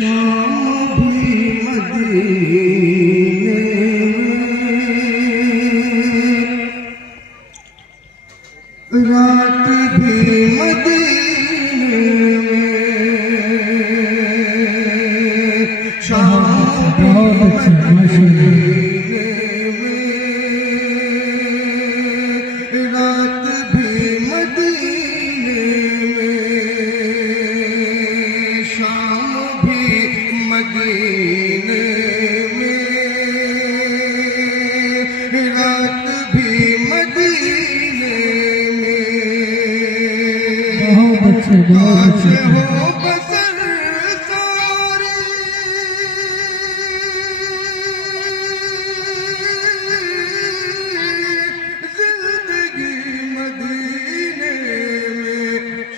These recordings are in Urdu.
شام بھی مدینے میں، رات بھی مدینے میں، شام بھی مدینے میں، رات بھی مدینے میں، شام بھی مدینے میں، رات بھی مدینے میں، کاش ہو بسر ساری زندگی مدینے میں،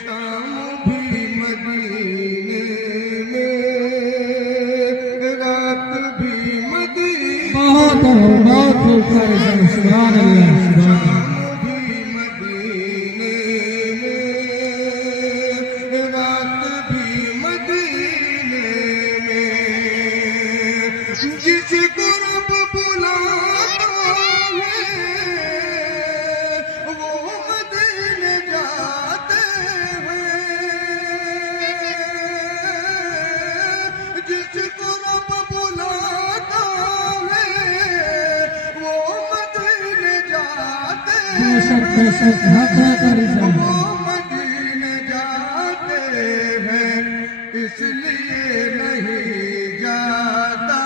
شام بھی مدینے میں، رات بھی مدینے میں، سبحان اللہ شام بھی مدینے میں، رات بھی مدینے میں، جس قرب بلاتا ہے وہ مدینے جاتے ہیں، جس قرب بلاتا ہے وہ مدینے جاتے ہیں، وہ مدینے جاتے ہیں، اس لیے نہیں جاتا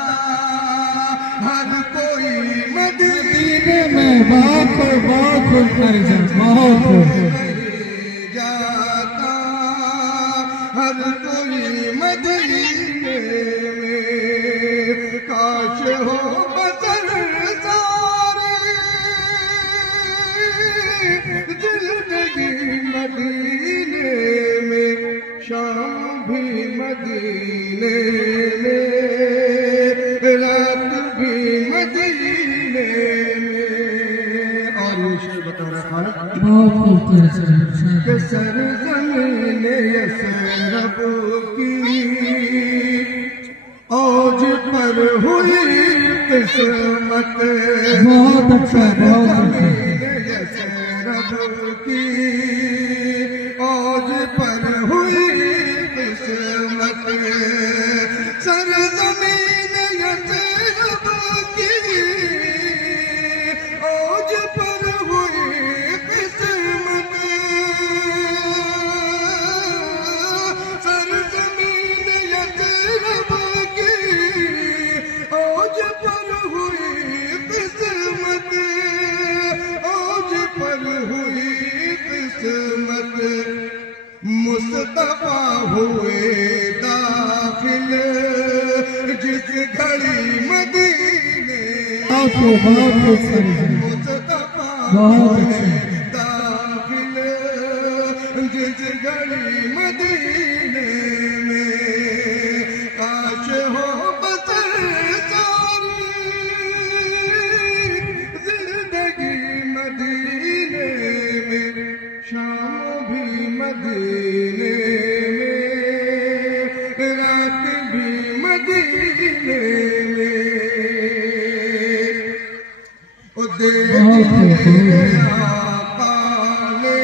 ہر کوئی مدینے میں بہت خوش کر نہیں جاتا ہر کوئی مدینے میں، کاش ہو بسر ساری زندگی مدینے میں، شام بھی مدینے میں، رات بھی مدینے میں، اور یہ شعر بتا رہا ہے کہ سرزمین یثرب کی اوج پر ہوئی قسمت، بہت اچھا سرزمین یثرب کی اوج پر ہوئی قسمت، سرزمین یثرب کی اوج پر ہوئی قسمت، سرزمین یثرب کی اوج پر ہوئی قسمت، اوج پر ہوئی قسمت، مصطفیٰ ہوئے داخل جس گھڑی مدینے، مصطفیٰ ہوئے داخل جس گھڑی مدینے میں، کاش ہو بسر ساری زندگی مدینے میں، شام بھی مدینے میں، رات بھی مدینے میں، او آقا نے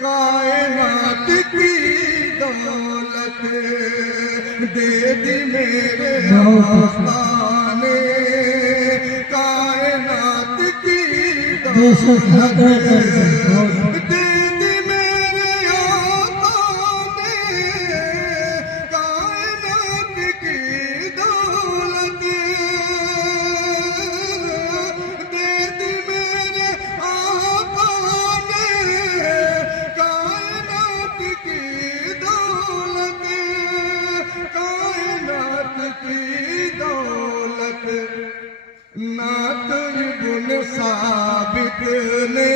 کائنات کی دولت دے دی، میرے آقا نے کائنات کی دولت دے دی، میرے آقا نے کائنات کی دولت دے دی، میرے آقا نے کائنات کی دولت، کائنات کی دولت، نعت ابن ثابت نے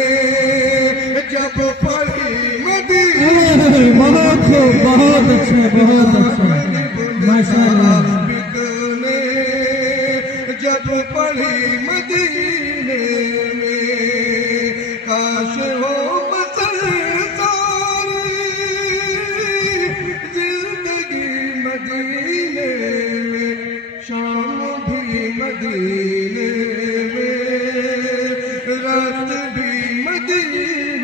جب پڑھی مدینے، بہت اچھا ماشاء اللہ، ثابت نے جب پڑھی مدینے میں، کاش ہو بسر ساری زندگی مدینے میں شام بھی مدینے میں رات بھی مدینے